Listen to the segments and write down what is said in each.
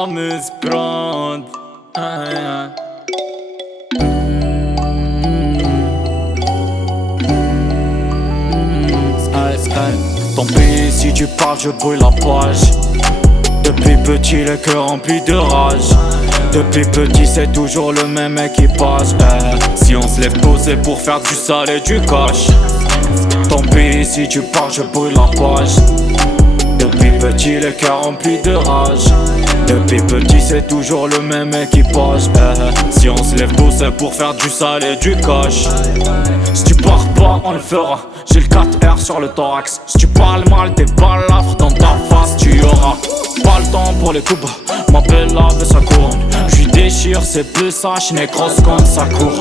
fameuse brand. Tant pis si tu parles, je brûle la page. Depuis petit, le cœur rempli de rage. Depuis petit, c'est toujours le même équipage. Si on se lève tôt, c'est pour faire du sale et du cash. Tant pis si tu parles, je brûle la page. Depuis petit, le cœur rempli de rage. Depuis petit, c'est toujours le même équipage. Si on se lève tôt, c'est pour faire du sale et du cash. Si tu pars pas, on le fera. J'ai le 4R sur le thorax. Si tu parles mal, des balafres dans ta face, tu auras pas le temps pour les coups bas. Ma belle avait sa couronne. J'suis déchire, c'est plus sage, nécrose comme ça court.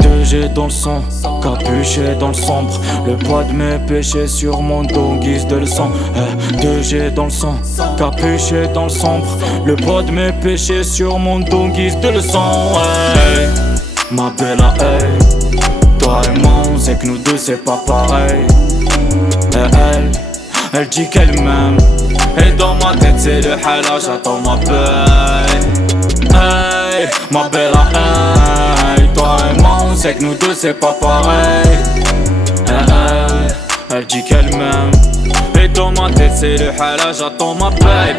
2G dans le sang, capuché dans le sombre. Le poids de mes péchés sur mon dos guise de leçon. 2G dans le sang, capuché dans le sombre. Le poids de mes péchés sur mon dos guise de leçon. Ma belle toi et moi on sait que nous deux c'est pas pareil. Elle dit qu'elle m'aime. Et dans ma tête c'est le halal, j'attends ma paye. Ma belle toi et moi on sait que nous deux c'est pas pareil. Elle dit qu'elle m'aime. Et dans ma tête c'est le halal, j'attends ma paye.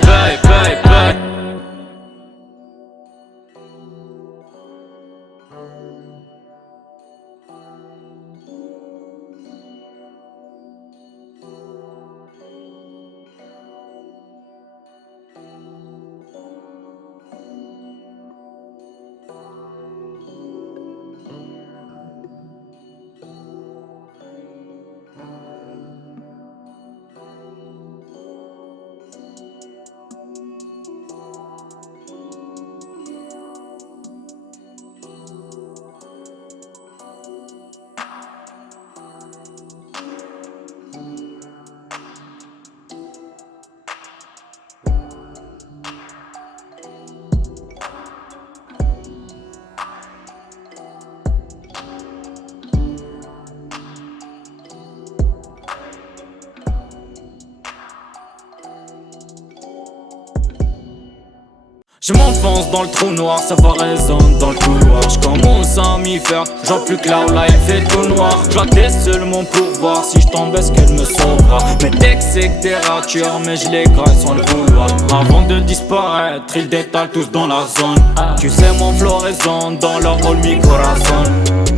Je m'enfonce dans le trou noir, ça va résonner dans le couloir. Je commence à m'y faire, j'en plus que là où là il fait tout noir. Je la teste seulement pour voir si je tombe, est-ce qu'elle me sauvera. Mes textes c'est que des ratures, mais je les graille sans le vouloir. Avant de disparaître, ils détalent tous dans la zone. Tu sais mon floraison dans leur hall mi corazon.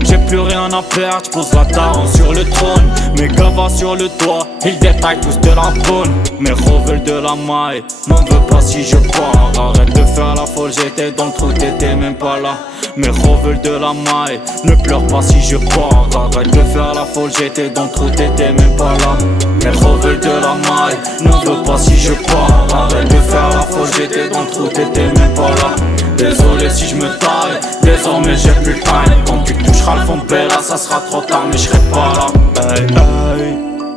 J'ai plus rien à perdre, j'pose la daronne sur le trône. Mes gavas sur le toit, ils détaillent tous de la bonne. Mes veulent de la maille, m'en veux pas si je pars. Arrête de faire la folle, j'étais dans le trou, t'étais même pas là. Mes veulent de la maille, ne pleure pas si je pars. Arrête de faire la folle, j'étais dans le trou, t'étais même pas là. Mes veulent de la maille, n'en veux pas si je pars. Arrête de faire la folle, j'étais dans le trou, t'étais même pas là. Désolé si je me taille, désormais j'ai plus le time. Quand tu toucheras le fond de Bella, ça sera trop tard mais je serai pas là.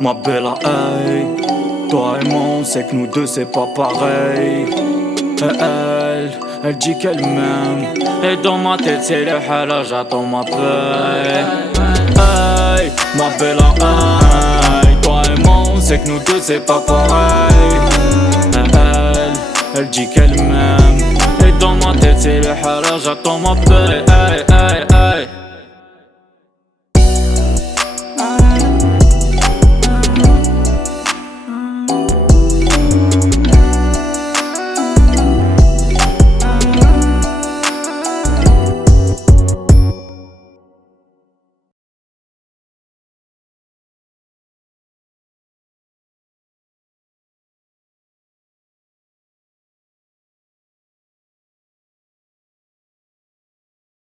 Ma Bella, toi et moi on sait que nous deux c'est pas pareil. Elle dit qu'elle m'aime. Et dans ma tête c'est le halal, j'attends ma paye. Ma Bella, toi et moi on sait que nous deux c'est pas pareil. Elle dit qu'elle m'aime. Et dans ma tête c'est le halal, j'attends ma paye.